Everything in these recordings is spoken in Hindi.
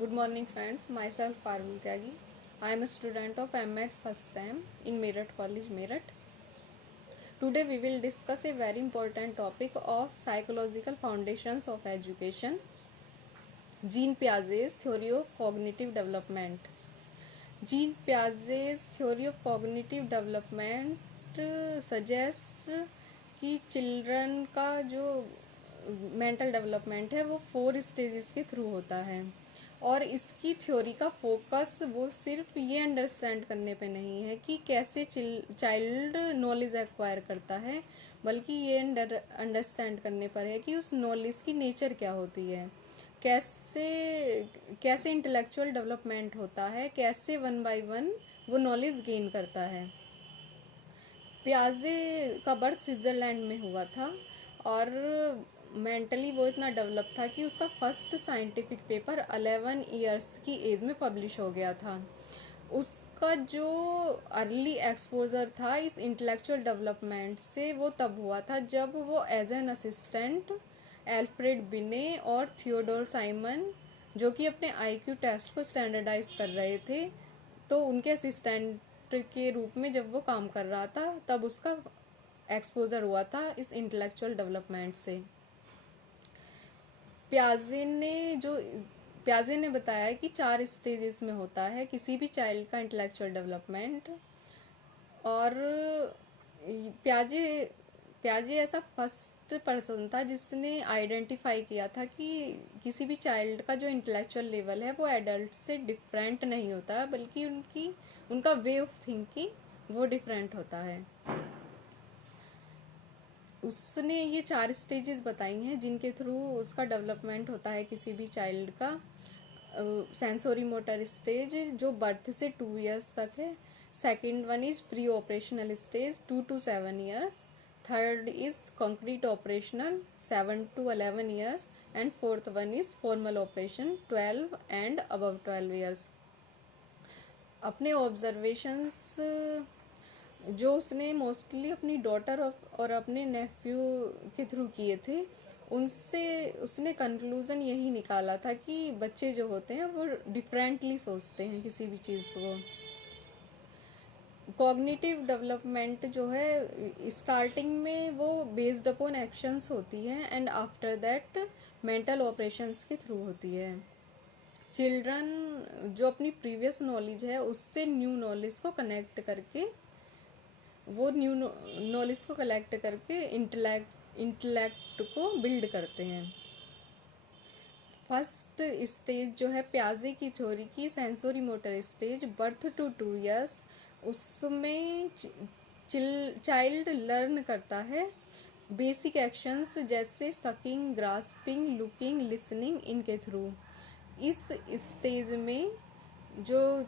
Good morning friends, myself Parul Tyagi. I am a student of MEd first SEM in Meerut College, Meerut. Today we will discuss a very important topic of psychological foundations of education, Jean Piaget's theory of cognitive development. Jean Piaget's theory of cognitive development suggests कि चिल्ड्रन का जो मेंटल डेवलपमेंट है वो 4 स्टेजेस के थ्रू होता है और इसकी थ्योरी का फोकस वो सिर्फ ये अंडरस्टैंड करने पे नहीं है कि कैसे चाइल्ड नॉलेज एक्वायर करता है, बल्कि ये अंडरस्टैंड करने पर है कि उस नॉलेज की नेचर क्या होती है, कैसे कैसे इंटेलेक्चुअल डेवलपमेंट होता है, कैसे वन बाय वन वो नॉलेज गेन करता है। पियाजे का बर्थ स्विट्ज़रलैंड में हुआ था और मेंटली वो इतना डेवलप था कि उसका फर्स्ट साइंटिफिक पेपर 11 इयर्स की एज में पब्लिश हो गया था। उसका जो अर्ली एक्सपोजर था इस इंटेलेक्चुअल डेवलपमेंट से वो तब हुआ था जब वो एज एन असिस्टेंट एल्फ्रेड बिने और थियोडोर साइमन, जो कि अपने आईक्यू टेस्ट को स्टैंडर्डाइज कर रहे थे, तो उनके असिस्टेंट के रूप में जब वो काम कर रहा था तब उसका एक्सपोजर हुआ था इस इंटेलेक्चुअल डेवलपमेंट से। प्याजे ने बताया कि 4 स्टेजेस में होता है किसी भी चाइल्ड का इंटेलेक्चुअल डेवलपमेंट। और प्याजे ऐसा फर्स्ट पर्सन था जिसने आइडेंटिफाई किया था कि किसी भी चाइल्ड का जो इंटेलेक्चुअल लेवल है वो एडल्ट से डिफरेंट नहीं होता, बल्कि उनका वे ऑफ थिंकिंग वो डिफरेंट होता है। उसने ये 4 स्टेजेस बताई हैं जिनके थ्रू उसका डेवलपमेंट होता है किसी भी चाइल्ड का। सेंसोरी मोटर स्टेज जो बर्थ से 2 इयर्स तक है। Second one is pre operational stage 2 to 7 years. Third is concrete operational 7 to 11 years and fourth one is formal operation 12 and above 12 years. अपने ऑब्जर्वेशंस जो उसने मोस्टली अपनी डॉटर और अपने नेफ्यू के थ्रू किए थे, उनसे उसने कंक्लूज़न यही निकाला था कि बच्चे जो होते हैं वो डिफरेंटली सोचते हैं किसी भी चीज़ को। कॉग्निटिव डेवलपमेंट जो है स्टार्टिंग में वो बेस्ड अपॉन एक्शंस होती है and after that mental operations के थ्रू होती है। चिल्ड्रन जो अपनी प्रीवियस नॉलेज है उससे न्यू नॉलेज को कनेक्ट करके इंटेलेक्ट को बिल्ड करते हैं। फर्स्ट स्टेज जो है प्याजे की थ्योरी की sensory motor stage birth to 2 years, उसमें चाइल्ड लर्न करता है बेसिक एक्शंस जैसे सकिंग, ग्रास्पिंग, लुकिंग, लिसनिंग, इनके थ्रू। इस स्टेज में जो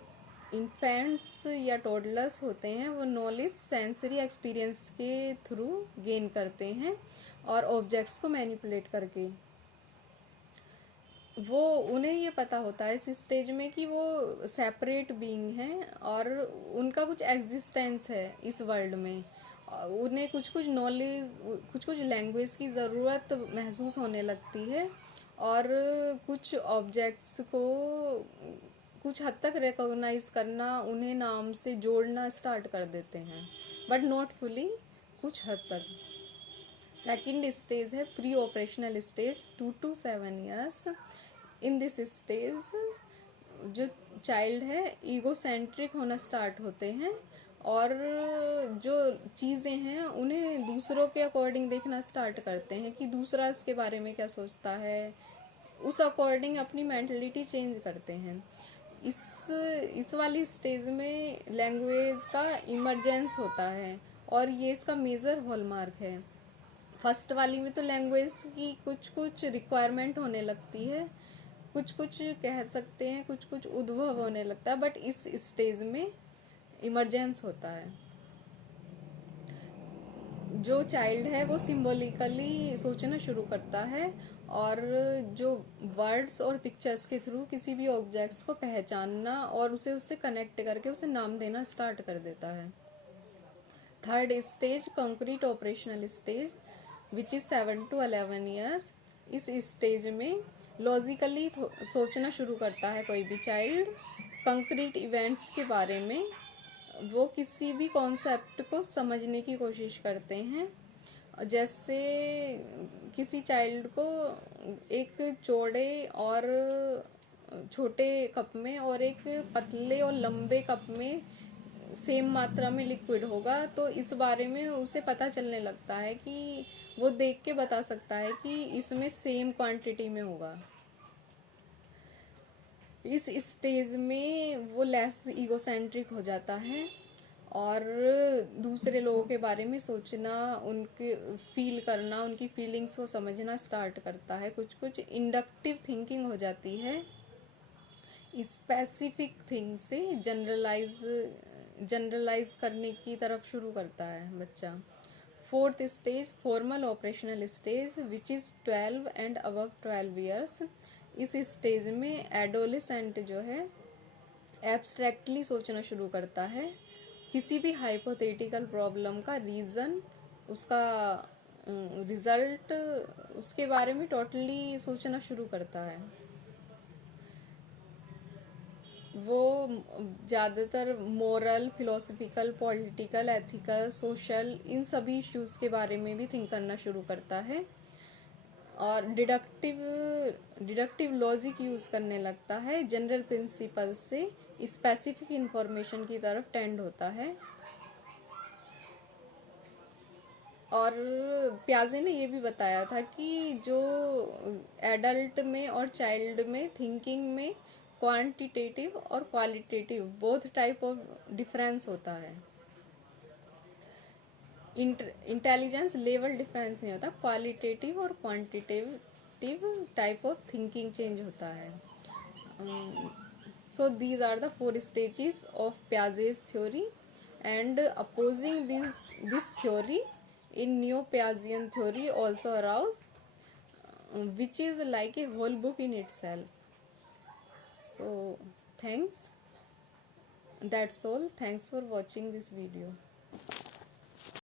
इन्फेंट्स या टोडलर्स होते हैं वो नॉलेज सेंसरी एक्सपीरियंस के थ्रू गेन करते हैं और ऑब्जेक्ट्स को मैनिपुलेट करके। वो उन्हें ये पता होता है इस स्टेज में कि वो सेपरेट बीइंग हैं और उनका कुछ एग्जिस्टेंस है इस वर्ल्ड में। उन्हें कुछ नॉलेज, कुछ लैंग्वेज की ज़रूरत महसूस होने लगती है और कुछ ऑब्जेक्ट्स को कुछ हद तक रिकॉग्नाइज करना, उन्हें नाम से जोड़ना स्टार्ट कर देते हैं, बट नॉट फुली, कुछ हद तक। सेकंड स्टेज है pre operational stage 2 to 7 years. In this stage जो चाइल्ड है ईगोसेंट्रिक होना स्टार्ट होते हैं और जो चीज़ें हैं उन्हें दूसरों के अकॉर्डिंग देखना स्टार्ट करते हैं कि दूसरा इसके बारे में क्या सोचता है, उस अकॉर्डिंग अपनी मेंटलिटी चेंज करते हैं। इस वाली स्टेज में लैंग्वेज का इमरजेंस होता है और ये इसका मेजर हॉलमार्क है। फर्स्ट वाली में तो लैंग्वेज की कुछ रिक्वायरमेंट होने लगती है, कुछ कह सकते हैं, कुछ उद्भव होने लगता है, बट इस स्टेज में इमरजेंस होता है। जो चाइल्ड है वो सिंबॉलिकली सोचना शुरू करता है और जो वर्ड्स और पिक्चर्स के थ्रू किसी भी ऑब्जेक्ट्स को पहचानना और उसे उससे कनेक्ट करके उसे नाम देना स्टार्ट कर देता है। Third stage concrete operational stage which is 7 to 11 years. इस स्टेज में लॉजिकली सोचना शुरू करता है कोई भी चाइल्ड कंक्रीट इवेंट्स के बारे में। वो किसी भी कॉन्सेप्ट को समझने की कोशिश करते हैं। जैसे किसी चाइल्ड को एक चौड़े और छोटे कप में और एक पतले और लंबे कप में सेम मात्रा में लिक्विड होगा, तो इस बारे में उसे पता चलने लगता है कि वो देख के बता सकता है कि इसमें सेम क्वांटिटी में होगा। इस स्टेज में वो लेस ईगोसेंट्रिक हो जाता है और दूसरे लोगों के बारे में सोचना, उनके फील करना, उनकी फीलिंग्स को समझना स्टार्ट करता है। कुछ कुछ इंडक्टिव थिंकिंग हो जाती है। स्पेसिफिक थिंग से जनरलाइज करने की तरफ शुरू करता है बच्चा। Fourth stage formal operational stage which is 12 and above 12 years. इस स्टेज में एडोलेसेंट जो है एब्स्ट्रैक्टली सोचना शुरू करता है। किसी भी हाइपोथेटिकल प्रॉब्लम का रीज़न, उसका रिजल्ट, उसके बारे में टोटली सोचना शुरू करता है। वो ज़्यादातर moral, philosophical, political, ethical, social, इन सभी इश्यूज़ के बारे में भी थिंक करना शुरू करता है और डिडक्टिव लॉजिक यूज़ करने लगता है। जनरल प्रिंसिपल से स्पेसिफिक इंफॉर्मेशन की तरफ टेंड होता है। और प्याजे ने ये भी बताया था कि जो एडल्ट में और चाइल्ड में थिंकिंग में क्वांटिटेटिव और qualitative both type of difference होता है। इंटेलिजेंस लेवल डिफरेंस नहीं होता, क्वालिटेटिव और quantitative type of thinking change होता है। So these are the 4 stages of Piaget's theory, and opposing this theory in neo-Piagetian theory also arouse, which is like a whole book in itself. So thanks. That's all. Thanks for watching this video.